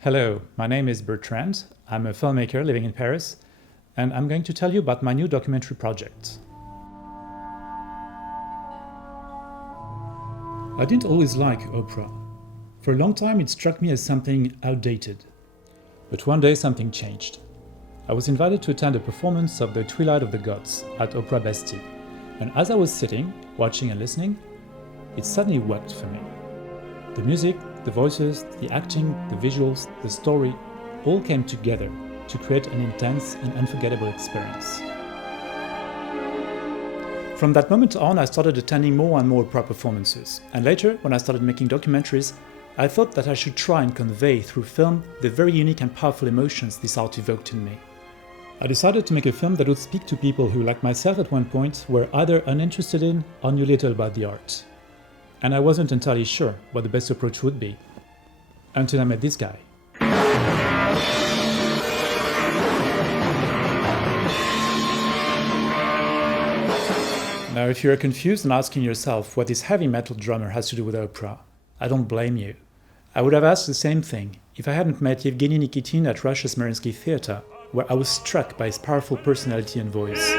Hello, my name is Bertrand. I'm a filmmaker living in Paris, and I'm going to tell you about my new documentary project. I didn't always like opera. For a long time it struck me as something outdated. But one day something changed. I was invited to attend a performance of The Twilight of the Gods at Opera Bastille, and as I was sitting, watching and listening, it suddenly worked for me. The music, the voices, the acting, the visuals, the story, all came together to create an intense and unforgettable experience. From that moment on, I started attending more and more opera performances, and later, when I started making documentaries, I thought that I should try and convey through film the very unique and powerful emotions this art evoked in me. I decided to make a film that would speak to people who, like myself at one point, were either uninterested in or knew little about the art. And I wasn't entirely sure what the best approach would be, until I met this guy. Now, if you're confused and asking yourself what this heavy metal drummer has to do with opera, I don't blame you. I would have asked the same thing if I hadn't met Yevgeny Nikitin at Russia's Mariinsky Theatre, where I was struck by his powerful personality and voice.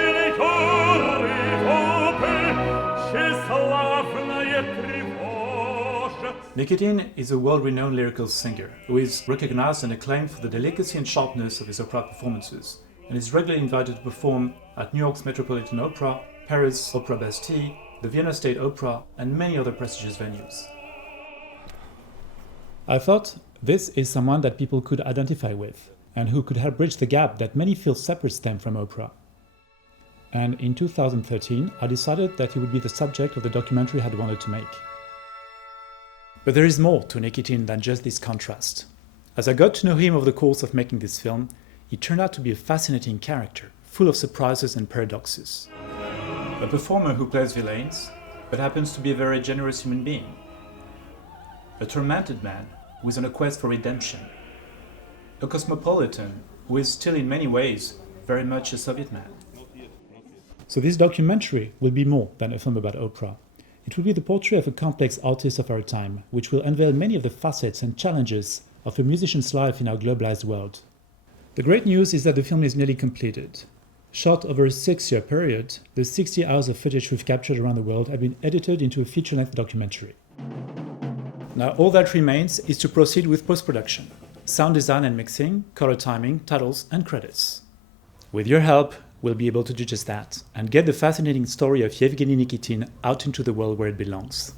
Nikitin is a world-renowned lyrical singer who is recognized and acclaimed for the delicacy and sharpness of his opera performances, and is regularly invited to perform at New York's Metropolitan Opera, Paris' Opera Bastille, the Vienna State Opera, and many other prestigious venues. I thought this is someone that people could identify with, and who could help bridge the gap that many feel separates them from opera. And in 2013, I decided that he would be the subject of the documentary I had wanted to make. But there is more to Nikitin than just this contrast. As I got to know him over the course of making this film, he turned out to be a fascinating character, full of surprises and paradoxes. A performer who plays villains, but happens to be a very generous human being. A tormented man who is on a quest for redemption. A cosmopolitan who is still in many ways very much a Soviet man. So this documentary will be more than a film about opera. It will be the portrait of a complex artist of our time, which will unveil many of the facets and challenges of a musician's life in our globalized world. The great news is that the film is nearly completed. Shot over a 6-year period, the 60 hours of footage we've captured around the world have been edited into a feature-length documentary. Now all that remains is to proceed with post-production, sound design and mixing, color timing, titles and credits. With your help, we'll be able to do just that and get the fascinating story of Yevgeny Nikitin out into the world where it belongs.